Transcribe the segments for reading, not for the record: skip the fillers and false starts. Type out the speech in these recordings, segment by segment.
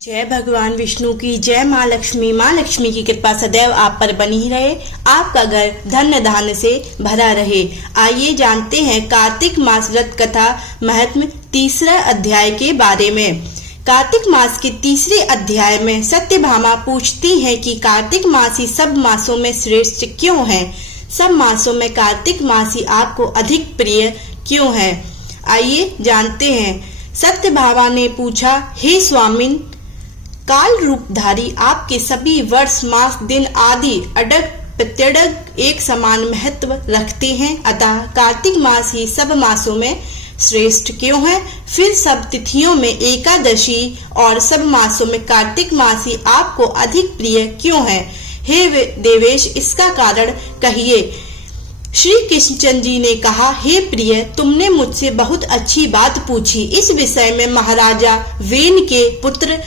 जय भगवान विष्णु की जय। माँ लक्ष्मी की कृपा सदैव आप पर बनी रहे, आपका घर धन्य धान्य से भरा रहे। आइए जानते हैं कार्तिक मास व्रत कथा महत्म तीसरा अध्याय के बारे में। कार्तिक मास के तीसरे अध्याय में सत्यभामा पूछती है कि कार्तिक मास ही सब मासों में श्रेष्ठ क्यों है, सब मासों में कार्तिक मास ही आपको अधिक प्रिय क्यों है। आइए जानते हैं। सत्यभामा ने पूछा, हे स्वामिन, काल रूपधारी आपके सभी वर्ष मास दिन आदि अडग प्रत्यडग एक समान महत्व रखते हैं, अतः कार्तिक मास ही सब मासों में श्रेष्ठ क्यों है। फिर सब तिथियों में एकादशी और सब मासों में कार्तिक मास ही आपको अधिक प्रिय क्यों है। हे देवेश, इसका कारण कहिए। श्री कृष्णचंद्र जी ने कहा, हे प्रिय, तुमने मुझसे बहुत अच्छी बात पूछी। इस विषय में महाराजा वेन के पुत्र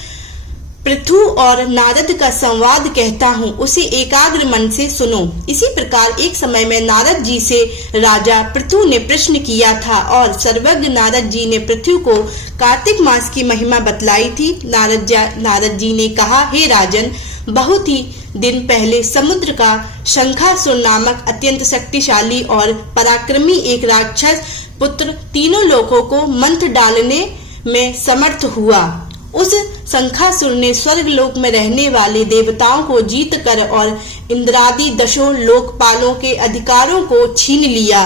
पृथु और नारद का संवाद कहता हूँ, उसे एकाग्र मन से सुनो। इसी प्रकार एक समय में नारद जी से राजा पृथु ने प्रश्न किया था और सर्वज्ञ नारद जी ने पृथु को कार्तिक मास की महिमा बतलाई थी। नारद जी ने कहा, हे राजन, बहुत ही दिन पहले समुद्र का शंखासुर नामक अत्यंत शक्तिशाली और पराक्रमी एक राक्षस पुत्र तीनों लोकों को मंथ डालने में समर्थ हुआ। उस शंखासुर ने स्वर्ग लोक में रहने वाले देवताओं को जीत कर और इंद्रादि दशों लोकपालों के अधिकारों को छीन लिया।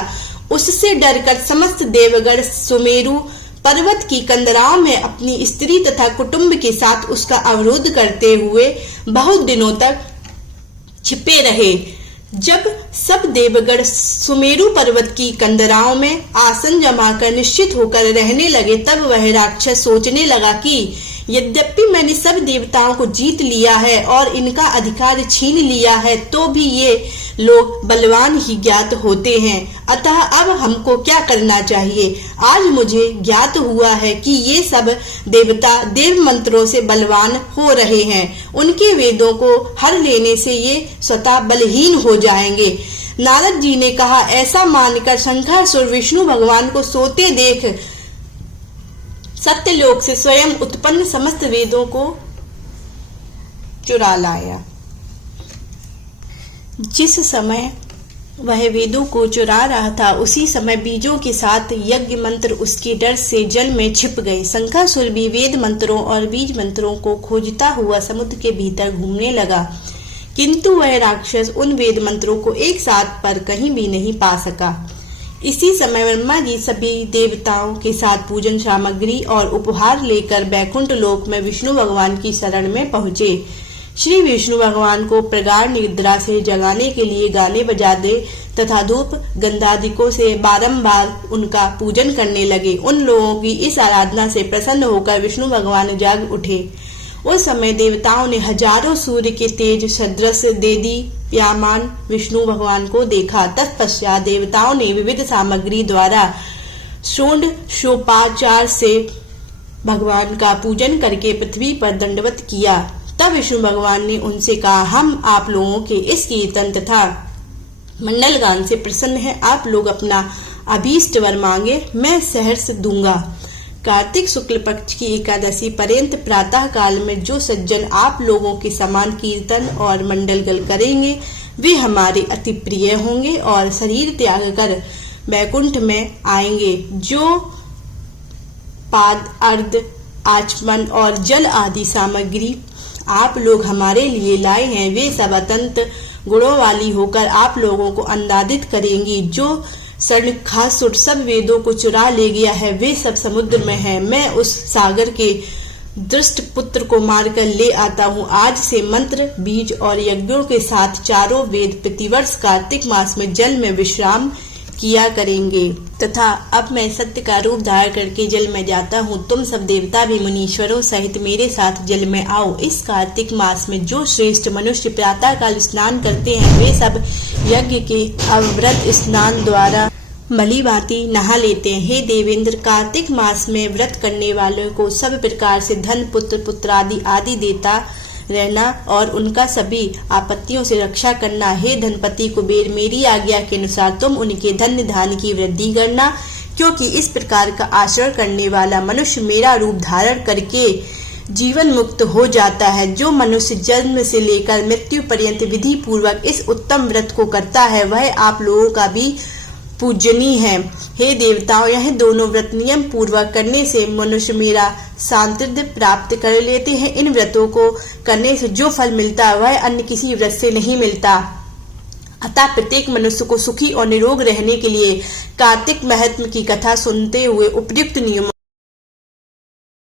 उससे डरकर समस्त देवगण सुमेरु पर्वत की कंदराओं में अपनी स्त्री तथा कुटुंब के साथ उसका अवरोध करते हुए बहुत दिनों तक छिपे रहे। जब सब देवगण सुमेरु पर्वत की कंदराओं में आसन जमाकर निश्चित होकर रहने लगे, तब वह राक्षस सोचने लगा कि यद्यपि मैंने सब देवताओं को जीत लिया है और इनका अधिकार छीन लिया है, तो भी ये लोग बलवान ही ज्ञात होते हैं। अतः अब हमको क्या करना चाहिए। आज मुझे ज्ञात हुआ है कि ये सब देवता देव मंत्रों से बलवान हो रहे हैं। उनके वेदों को हर लेने से ये स्वतः बलहीन हो जाएंगे। नारद जी ने कहा, ऐसा मानकर शंखासुर विष्णु भगवान को सोते देख सत्यलोक से स्वयं उत्पन्न समस्त वेदों को चुरा लाया। जिस समय वह वेदों को चुरा रहा था, उसी समय बीजों के साथ यज्ञ मंत्र उसके डर से जल में छिप गए। शंखासुर भी वेद मंत्रों और बीज मंत्रों को खोजता हुआ समुद्र के भीतर घूमने लगा, किंतु वह राक्षस उन वेद मंत्रों को एक साथ पर कहीं भी नहीं पा सका। इसी समय ब्रह्मा जी सभी देवताओं के साथ पूजन सामग्री और उपहार लेकर बैकुंठ लोक में विष्णु भगवान की शरण में पहुँचे। श्री विष्णु भगवान को प्रगाढ़ निद्रा से जगाने के लिए गाने बजाते तथा धूप गंधादिकों से बारंबार उनका पूजन करने लगे। उन लोगों की इस आराधना से प्रसन्न होकर विष्णु भगवान जाग उठे। उस समय देवताओं ने हजारों सूर्य के तेज सदृश देदीप्यमान विष्णु भगवान को देखा। तत्पश्चात देवताओं ने विविध सामग्री द्वारा षोडशोपचार से भगवान का पूजन करके पृथ्वी पर दंडवत किया। तब विष्णु भगवान ने उनसे कहा, हम आप लोगों के इस कीर्तन तथा मंडल गान से प्रसन्न हैं। आप लोग अपना अभीष्ट वर मांगे, मैं सहर्ष दूंगा। कार्तिक शुक्ल पक्ष की एकादशी पर्यंत प्रातः काल में जो सज्जन आप लोगों के समान कीर्तन और मंडल गल करेंगे, वे हमारे अति प्रिय होंगे और शरीर त्याग कर बैकुंठ में आएंगे। जो पाद अर्ध आचमन और जल आदि सामग्री आप लोग हमारे लिए लाए हैं, वे सब अत्यंत गुणों वाली होकर आप लोगों को आनंदित करेंगी। जो शंखासुर सब वेदों को चुरा ले गया है, वे सब समुद्र में है। मैं उस सागर के दृष्ट पुत्र को मारकर ले आता हूँ। आज से मंत्र बीज और यज्ञों के साथ चारों वेद प्रतिवर्ष कार्तिक मास में जल में विश्राम किया करेंगे तथा अब मैं सत्य का रूप धारण करके जल में जाता हूँ। तुम सब देवता भी मुनीश्वरों सहित मेरे साथ जल में आओ। इस कार्तिक मास में जो श्रेष्ठ मनुष्य प्रातः काल स्नान करते हैं, वे सब यज्ञ के अव्रत स्नान द्वारा भली भांति नहा लेते हैं। हे देवेंद्र, कार्तिक मास में व्रत करने वालों को सब प्रकार से धन पुत्र पुत्रादि आदि देता रहना और उनका सभी आपत्तियों से रक्षा करना। हे धनपति कुबेर, मेरी आज्ञा के अनुसार तुम उनके धन धान्य की वृद्धि करना, क्योंकि इस प्रकार का आचरण करने वाला मनुष्य मेरा रूप धारण करके जीवन मुक्त हो जाता है। जो मनुष्य जन्म से लेकर मृत्यु पर्यंत विधि पूर्वक इस उत्तम व्रत को करता है वह आप लोगों का भी पूजनीय है। हे देवताओं, यह दोनों व्रत नियम पूर्वक करने से मनुष्य मेरा सान्निध्य प्राप्त कर लेते हैं। इन व्रतों को करने से जो फल मिलता है वह अन्य किसी व्रत से नहीं मिलता। अतः प्रत्येक मनुष्य को सुखी और निरोग रहने के लिए कार्तिक महत्व की कथा सुनते हुए उपयुक्त नियमों